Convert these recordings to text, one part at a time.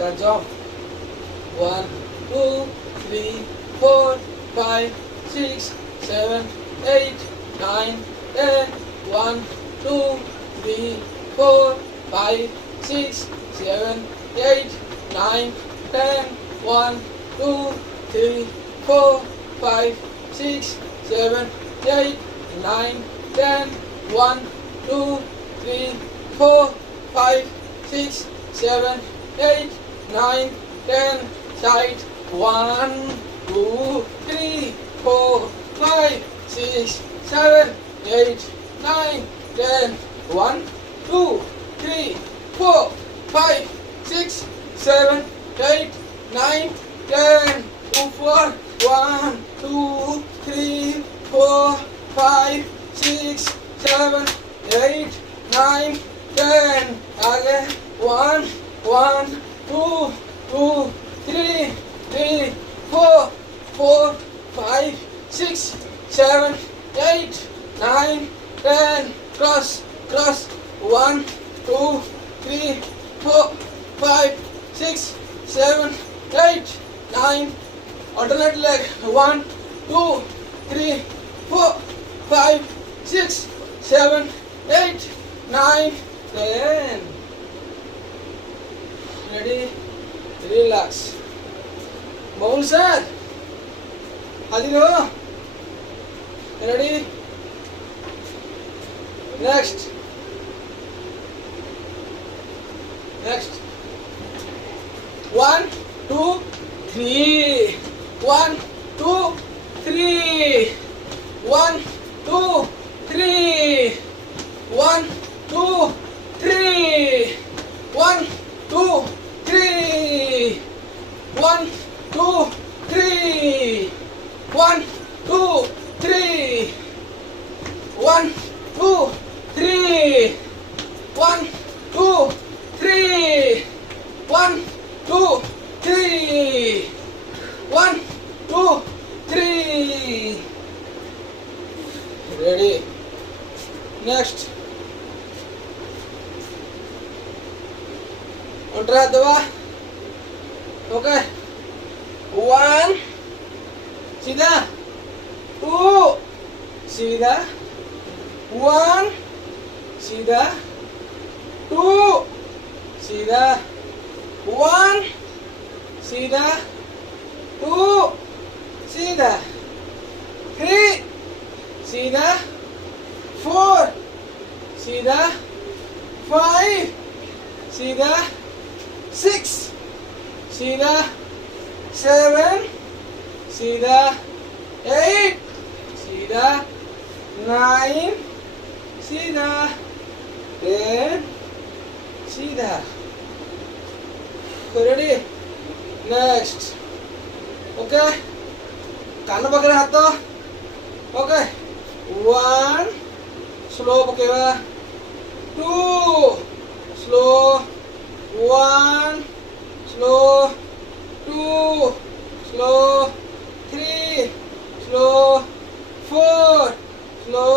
का job 1 2 3 4 5 6 7 8 9 10 1 2 3 4 5 6 7 8 9 10 1 2 3 4 5 6 7 8 9 10 1 2 3 4 5 6 7 8 9 10 side 1 2 3 4 5 6 7 8 9 10 1 2 3 4 5 6 7 8 9 10 ऊपर 1 2 3 4 5 6 7 8 9 10 आगे 1 1 2 2 3 3 4 4 5 6 7 8 9 10 cross cross 1 2 3 4 5 6 7 8 9 alternate leg 1 2 3 4 5 6 7 8 9 10 ready relax bowl sir हाजिर हो ready next next 1 2 3 1 2 3 1 2 3 1 2 3 1 2 3 1 2 3 1 2 3 1 2 3 1 2 3 1 2 3 1 2 3 ready next ultra दवा ओके 1 सीधा 2 सीधा 1 सीधा 2 सीधा 1 सीधा 2 सीधा 3 सीधा 4 सीधा 5 सीधा 6 सीधा 7 सीधा 8 सीधा 9 सीधा 10 सीधा ready next okay कान पकड़े हाथ ओके 1 स्लो पकेवा 2 slow 1 slow 2 slow 3 slow 4 slow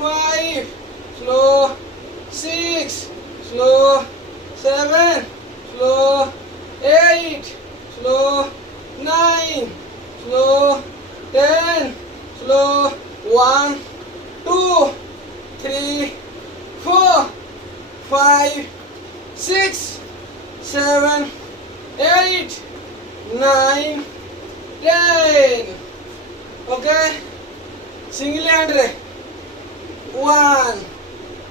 5 slow 6 slow 7 slow 8 slow 9 slow 10 slow 1 2 3 4 5 6 7 8 9 10 okay single hand रे 1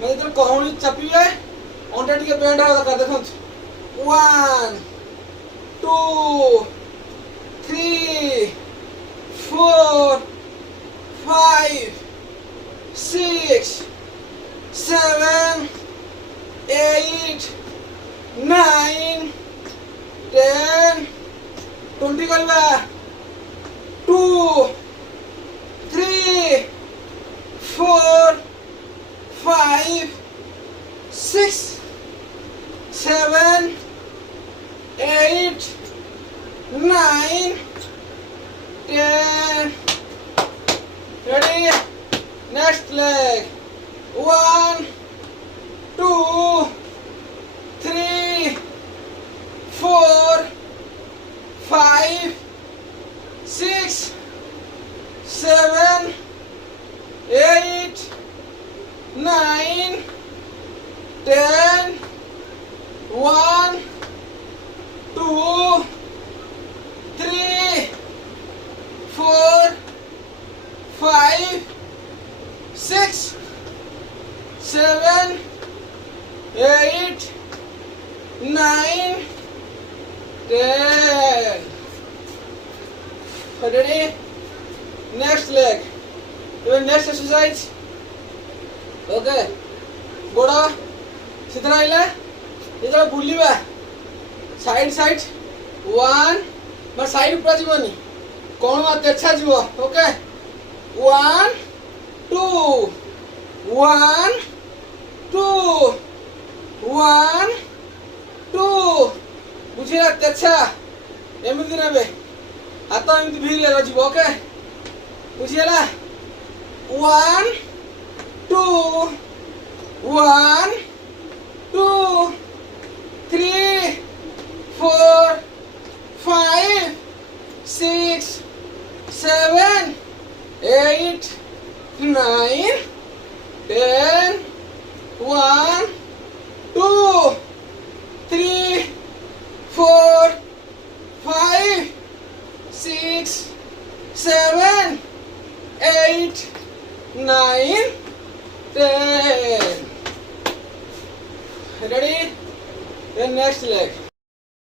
मैं तो कहूनी चपी है अंटा टिके बेंड हो कर देखो 1 2 3 4 5 6 7 8 9 10 20 करवा 2 3 4 5 6 7 8 9 10 ready next leg 1 2 3 4 10. 1, 2, 3, 4, 5, 6, 7, 8, 9, 10. Ready? Next leg. Even next exercise. Okay. गोड़ा सीधा रहिला ये बुलवा साइड साइड 1 मैं साइड पूरा जीवनी कौन मत अच्छा जीव ओके 1 2 1 2 1 2 बुझिला अच्छा एमती ने हाथ एमती भिड़ जीव okay बुझिला 1 2 1 2 3 4 5 6 7 8 9 10 1 2 3 4 5 6 7 8 9 10. Ready? Then next leg.